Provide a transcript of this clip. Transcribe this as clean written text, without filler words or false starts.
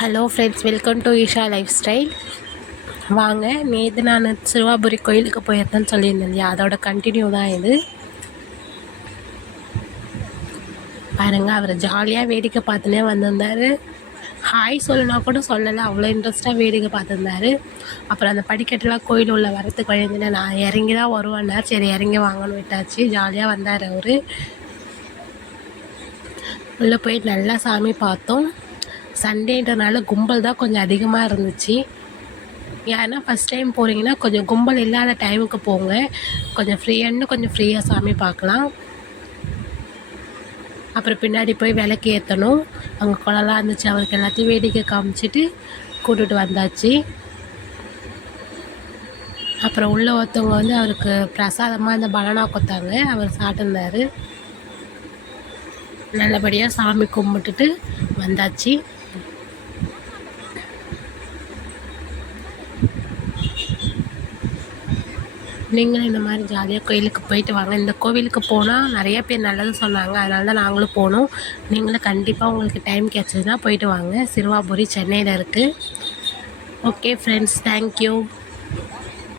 Hello friends, welcome to Isha life style. வாங்க, நேற்று நான் சிறுவாபுரி கோயிலுக்கு போயிருந்தேன்னு சொல்லியிருந்தேன் இல்லையா, அதோட கண்டினியூ தான் இது. பாருங்கள், அவர் ஜாலியாக வேடிக்கை பார்த்துனே வந்திருந்தார். ஹாய் சொல்லனா கூட சொல்லலை, அவ்வளோ இன்ட்ரெஸ்ட்டாக வேடிக்கை பார்த்துருந்தாரு. அப்புறம் அந்த படிக்கட்டுலாம் கோயில் உள்ள வரத்துக்கு வழியிருந்தேன். நான் இறங்கி தான் வருவேன்னார். சரி, இறங்கி வாங்கன்னு விட்டாச்சு. ஜாலியாக வந்தார் அவர். உள்ளே போயிட்டு நல்லா சாமி பார்த்தோம். சண்டேன்றனால கும்பல் தான் கொஞ்சம் அதிகமாக இருந்துச்சு. ஏன்னா ஃபஸ்ட் டைம் போகிறீங்கன்னா கொஞ்சம் கும்பல் இல்லாத டைமுக்கு போங்க, கொஞ்சம் கொஞ்சம் ஃப்ரீயாக சாமி பார்க்கலாம். அப்புறம் பின்னாடி போய் விளக்கு ஏற்றணும். அங்கே குளம்லாம் இருந்துச்சு, அவருக்கு எல்லாத்தையும் வேடிக்கை காமிச்சிட்டு கூட்டிகிட்டு வந்தாச்சு. அப்புறம் உள்ள ஒருத்தவங்க வந்து அவருக்கு பிரசாதமாக இந்த பனானா கொடுத்தாங்க, அவர் சாப்பிட்டுருந்தார். நல்லபடியாக சாமி கும்பிட்டுட்டு வந்தாச்சு. நீங்களும் இந்த மாதிரி ஜாலியாக கோயிலுக்கு போயிட்டு வாங்க. இந்த கோவிலுக்கு போனால் நிறைய பேர் நல்லது சொன்னாங்க, அதனால தான் நாங்களும் போனோம். நீங்களும் கண்டிப்பாக உங்களுக்கு டைம் கிடச்சதுன்னா போயிட்டு வாங்க. சிறுவாபுரி சென்னையில் இருக்குது. Okay friends, thank you.